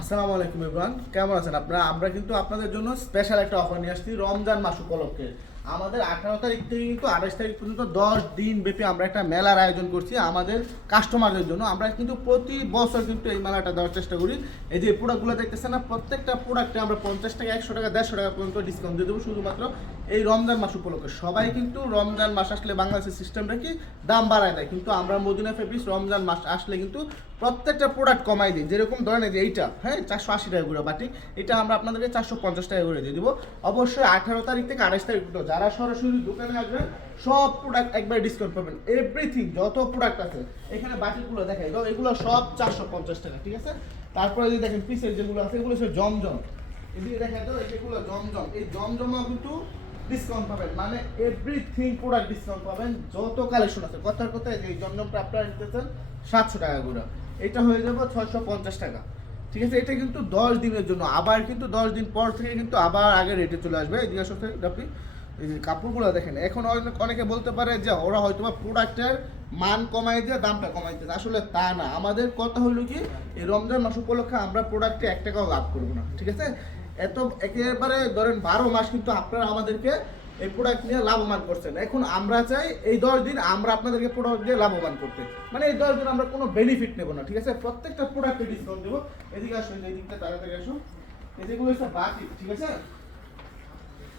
আসসালামু আলাইকুম ইমরান, কেমন আছেন আপনারা? আমরা কিন্তু আপনাদের জন্য স্পেশাল একটা অফার নিয়ে আসছি, রমজান মাস উপলক্ষে। আমাদের আঠারো তারিখ থেকে কিন্তু আঠাশ তারিখ পর্যন্ত দশ দিন ব্যাপী আমরা একটা মেলার আয়োজন করছি আমাদের কাস্টমারদের জন্য। আমরা কিন্তু প্রতি বছর কিন্তু এই মেলাটা দেওয়ার চেষ্টা করি। এই যে প্রোডাক্টগুলো দেখতেছেন না, প্রত্যেকটা প্রোডাক্টে আমরা পঞ্চাশ টাকা, একশো টাকা, দেড়শো টাকা পর্যন্ত ডিসকাউন্ট দিয়ে দেবো শুধুমাত্র এই রমজান মাস উপলক্ষে। সবাই কিন্তু রমজান মাস আসলে বাংলাদেশের সিস্টেমটা কি? দাম বাড়ায় দেয়। কিন্তু আমরা মদিনা ফেব্রিক্স রমজান মাস আসলে কিন্তু প্রত্যেকটা প্রোডাক্ট কমাই দিই। যেরকম ধরেন যে এইটা হ্যাঁ চারশো আশি টাকা করে বাটি এটা আমরা আপনাদেরকে চারশো পঞ্চাশ টাকা করে দিয়ে দিব। অবশ্যই আঠারো তারিখ থেকে আঠাশ তারিখ পর্যন্ত যারা সরাসরি দোকানে আসবেন, সব প্রোডাক্ট একবার ডিসকাউন্ট পাবেন। এভরিথিং যত প্রোডাক্ট আছে, এখানে বাটিগুলো দেখাই দাও এগুলো সব চারশো পঞ্চাশ টাকা, ঠিক আছে? তারপরে যদি দেখেন পিসের যেগুলো আছে, এগুলো হচ্ছে জমজম। এদিকে দেখা দাও যেগুলো জমজম, এই জমজমও কিন্তু ডিসকাউন্ট পাবেন। মানে এভরিথিং প্রোডাক্ট ডিসকাউন্ট পাবেন, যত কালেকশন আছে। কথার কথা, এই জমজমটা আপনারা নিতেছেন, সাতশো টাকা করে। এটা হয়ে যাবে ছয়শো পঞ্চাশ টাকা। ঠিক আছে? এটা কিন্তু দশ দিনের জন্য। আবার কিন্তু দশ দিন পর থেকে কিন্তু আবার আগে রেটে চলে আসবে। এই জিজ্ঞাসা আপনি কাপড়গুলো দেখেন, এখন অনেক বলতে পারে যে ওরা হয়তো বা প্রোডাক্টের মান কমাই দিয়ে, দামটা কমাই দিতে আসলে তা না। আমাদের কথা হলো কি, এই রমজান মাস উপলক্ষে আমরা প্রোডাক্টে এক টাকাও লাভ করব না, ঠিক আছে? এত একেবারে ধরেন বারো মাস কিন্তু আপনারা আমাদেরকে এই প্রোডাক্ট নিয়ে লাভবান করছেন। এখন আমরা চাই এই দশ দিন আমরা আপনাদেরকে প্রোডাক্ট দিয়ে লাভবান করতে। মানে এই দশ দিন আমরা কোনো বেনিফিট নেব না, ঠিক আছে? প্রত্যেকটা প্রোডাক্টে ডিসকাউন্ট দেবো। এদিকে আসুন, এই দিকটা তাড়াতাড়ি আসুন। হচ্ছে বাটিক ঠিক আছে?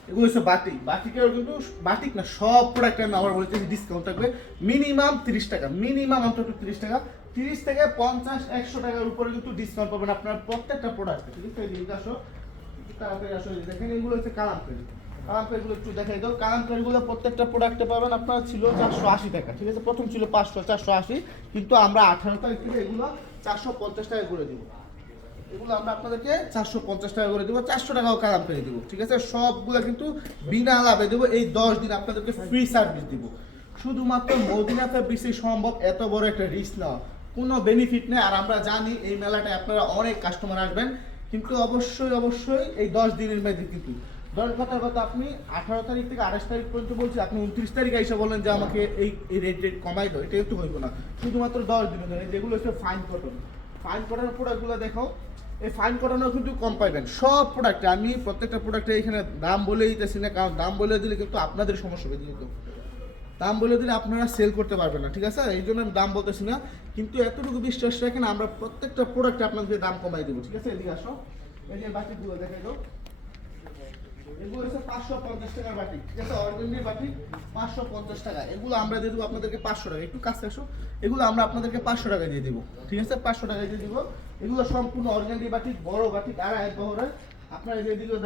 এগুলো হচ্ছে বাটিক। বাটিকের কিন্তু বাটিক না, সব প্রোডাক্টে আমি আবার বলতেছি ডিসকাউন্ট থাকবে। মিনিমাম তিরিশ টাকা মিনিমাম অন্তত তিরিশ টাকা। তিরিশ থেকে পঞ্চাশ, একশো টাকার উপরে কিন্তু ডিসকাউন্ট পাবেন আপনার প্রত্যেকটা প্রোডাক্টে ঠিক আছে এদিকে আসো, তাড়াতাড়ি আসো দেখেন, এগুলো হচ্ছে কালাম পেন কালাম পেনগুলো একটু দেখাই দাও। কালাম পেনগুলো প্রত্যেকটা প্রোডাক্টে পাবেন আপনার ছিল চারশো আশি টাকা, ঠিক আছে? প্রথম ছিল পাঁচশো, চারশো আশি, কিন্তু আমরা আঠারো তারিখ থেকে এগুলো চারশো পঞ্চাশ টাকা করে দিব। এগুলো আমরা আপনাদেরকে চারশো পঞ্চাশ টাকা করে দেবো, চারশো টাকাও কালাম পেয়ে দেবো, ঠিক আছে? সবগুলো কিন্তু বিনা লাভে দেবো, এই দশ দিন আপনাদেরকে ফ্রি সার্ভিস দিব। শুধুমাত্র মদিনাতে বেশি সম্ভব, এত বড় একটা রিস্ক নেওয়া কোনো বেনিফিট নেই, আর আমরা জানি এই মেলাটায় আপনারা অনেক কাস্টমার আসবেন, কিন্তু অবশ্যই অবশ্যই এই দশ দিনের মেয়াদে কিন্তু। দশ কথার কথা, আপনি আঠারো তারিখ থেকে আঠাশ তারিখ পর্যন্ত বলছি, আপনি উনত্রিশ তারিখ এসে বলেন যে আমাকে এই এই রেট রেট কমাই দাও, এটা একটু হইব না। শুধুমাত্র দশ দিনের জন্য, যেগুলো হচ্ছে ফাইন কটন ফাইন কটনের প্রোডাক্টগুলো দেখো, এই ফাইন কটনও কিন্তু কম পাইবেন। সব প্রোডাক্টে আমি প্রত্যেকটা প্রোডাক্টে এখানে দাম বলে দিতেছি না, কারণ দাম বলে দিলে কিন্তু আপনাদের সমস্যা হবে কিন্তু দাম বলে দিলে আপনারা সেল করতে পারবেন না, ঠিক আছে? এই জন্য আমি দাম বলতেছি না, কিন্তু এতটুকু বিশ্বাস রাখেন, আমরা প্রত্যেকটা প্রোডাক্টে আপনাদের দাম কমাই দেবো, ঠিক আছে? এদিকে আসো। এই যে বাটিগুলো দেখে দাও এগুলো হচ্ছে পাঁচশো পঞ্চাশ বাটি, ঠিক আছে? বাটি, পাঁচশো পঞ্চাশ টাকা। এগুলো আমরা দিয়ে দেবো আপনাদেরকে পাঁচশো টাকা। একটু এগুলো আমরা আপনাদেরকে পাঁচশো দিয়ে দেবো, ঠিক আছে? পাঁচশো দিয়ে এগুলো সম্পূর্ণ বাটি, বড় বাটি এক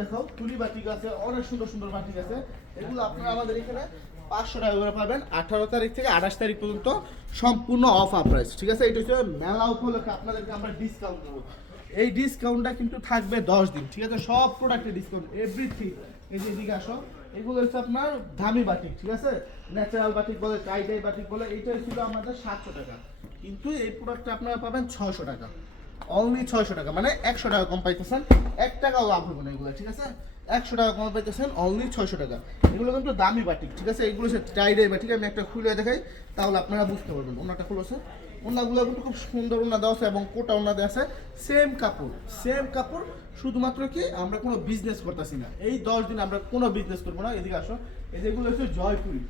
দেখো বাটিক আছে, অনেক সুন্দর সুন্দর বাটিক আছে। এগুলো আপনারা আমাদের এখানে পাঁচশো টাকা করে পাবেন। আঠারো তারিখ থেকে আঠাশ তারিখ পর্যন্ত সম্পূর্ণ অফার প্রাইস ঠিক আছে? এটা হচ্ছে মেলা উপলক্ষে আপনাদেরকে আমরা ডিসকাউন্ট দেবো। এই ডিসকাউন্টটা কিন্তু থাকবে দশ দিন, ঠিক আছে? সব প্রোডাক্টে ডিসকাউন্ট এভরিথিং এই যে এদিকে আসো, এগুলো হচ্ছে আপনার দামি বাটিক ঠিক আছে? ন্যাচারাল বাটিক বলে টাইটাই বাটিক বলে এইটা ছিল আমাদের সাতশো টাকা। কিন্তু এই প্রোডাক্টটা আপনারা পাবেন ছয়শো টাকা। অনলি ছয়শো টাকা মানে একশো টাকা কম পাইতেছেন। এক টাকাও লাভ হবে না এগুলো, ঠিক আছে? একশো টাকা কম পাইতেছেন অনলি ছয়শো টাকা। এগুলো কিন্তু দামি বাটিক ঠিক আছে? এগুলো হচ্ছে টাইডাই বাটিক আমি একটা খুলে দেখাই, তাহলে আপনারা বুঝতে পারবেন। ওনাটা খুলেছে। ওনাগুলো কিন্তু খুব সুন্দর ওনা দেওয়া আছে এবং কোটা ওনা দেওয়া আছে। সেম কাপড় সেম কাপড়, শুধুমাত্র কি আমরা কোনো বিজনেস করতেছি না। এই দশ দিন আমরা কোনো বিজনেস করব না। এদিকে আসো। এই হচ্ছে জয়পুরি।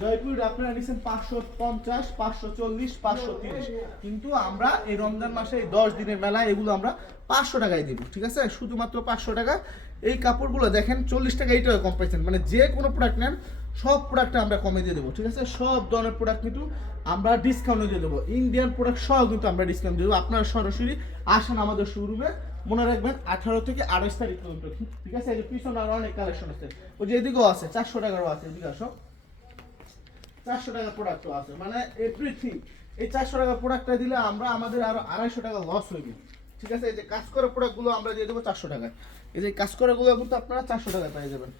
জয়পুর আপনারা নিচ্ছেন পাঁচশো পঞ্চাশ, পাঁচশো চল্লিশ, পাঁচশো তিরিশ। কিন্তু আমরা এই রমজান মাসে এই দশ দিনের মেলায় এগুলো আমরা পাঁচশো টাকায় দিব, ঠিক আছে? শুধুমাত্র পাঁচশো টাকা। এই কাপড়গুলো দেখেন চল্লিশ টাকা এইটাও কম পাইছেন। মানে যে কোনো প্রোডাক্ট নেন সব প্রোডাক্টে আমরা কমে দিয়ে দেবো, ঠিক আছে? সব ধরনের প্রোডাক্ট কিন্তু আমরা ডিসকাউন্টে দিয়ে দেবো। ইন্ডিয়ান প্রোডাক্ট সব কিন্তু আমরা ডিসকাউন্ট দিয়ে দেবো। আপনারা সরাসরি আসেন আমাদের শোরুমে মনে রাখবেন, আঠারো থেকে আঠাশ তারিখ পর্যন্ত, ঠিক আছে? এই যে পিছনে আরও অনেক কালেকশন আছে। ওই যে এদিকেও আছে, চারশো টাকারও আছে এদিকে, আসো। চারশো টাকা প্রোডাক্টও আছে। মানে এভরিথিং এই চারশো টাকার প্রোডাক্টটা দিলে আমরা আমাদের আরও আড়াইশো টাকা লস হইবে ঠিক আছে? এই যে কাজ করা প্রোডাক্টগুলো আমরা দিয়ে দেবো চারশো টাকায়। এই যে কাজ করাগুলো কিন্তু আপনারা চারশো টাকায় পেয়ে যাবেন।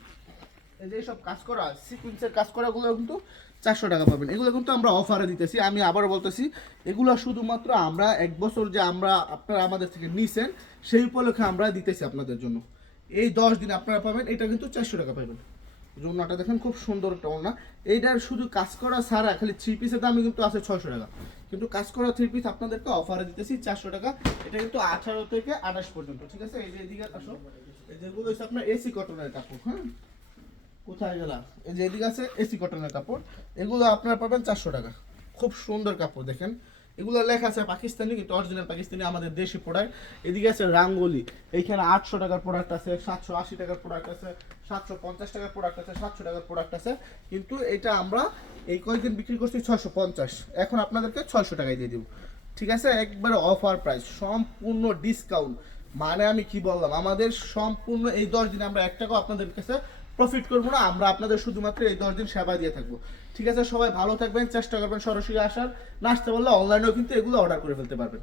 যে সব কাজ করা সিকুয়েন্সের কাজ করাগুলো কিন্তু চারশো টাকা পাবেন। এগুলো কিন্তু আমরা অফারে দিতেছি। আমি আবার বলতেছি, এগুলো শুধুমাত্র আমরা এক বছর যে আমরা আপনারা আমাদের থেকে নিছেন, সেই উপলক্ষে আমরা দিতেছি আপনাদের জন্য। এই দশ দিন আপনারা পাবেন, এটা কিন্তু চারশো টাকা পাবেন। ওনাটা দেখেন, খুব সুন্দর একটা ওনা এইটার শুধু কাজ করা ছাড়া, খালি থ্রি পিসের দামে কিন্তু আছে ছয়শো টাকা। কিন্তু কাজ করা থ্রি পিস আপনাদেরকে অফারে দিতেছি চারশো টাকা। এটা কিন্তু আঠারো থেকে আঠাশ পর্যন্ত, ঠিক আছে? এই যে এদিকে আসো। যেগুলো হচ্ছে আপনার এসি কটনের কাপড় হ্যাঁ? কোথায় গেলাম? এই যে এদিকে আছে এসি কটনের কাপড়। এগুলো আপনারা পাবেন চারশো টাকা। খুব সুন্দর কাপড়, দেখেন। এগুলো লেখা আছে পাকিস্তানি, কিন্তু অরিজিনাল পাকিস্তানি, আমাদের দেশি প্রোডাক্ট এদিকে আছে রাঙ্গলি। এইখানে আটশো টাকার প্রোডাক্ট আছে, সাতশো আশি টাকার প্রোডাক্ট আছে, সাতশো পঞ্চাশ টাকার প্রোডাক্ট আছে, সাতশো টাকার প্রোডাক্ট আছে। কিন্তু এটা আমরা এই কয়েকদিন বিক্রি করছি ছয়শো পঞ্চাশ। এখন আপনাদেরকে ছয়শো টাকায় দিয়ে দিব। ঠিক আছে? একবারে অফার প্রাইস সম্পূর্ণ ডিসকাউন্ট মানে আমি কি বললাম? আমাদের সম্পূর্ণ এই দশ দিনে আমরা এক টাকাও আপনাদের কাছে প্রফিট করব না, আমরা আপনাদের শুধুমাত্র এই দশ দিন সেবা দিয়ে থাকব। ঠিক আছে, সবাই ভালো থাকবেন, চেষ্টা করবেন সরাসরি আসার। না আসতে পারলে অনলাইনেও কিন্তু এগুলো অর্ডার করে ফেলতে পারবেন।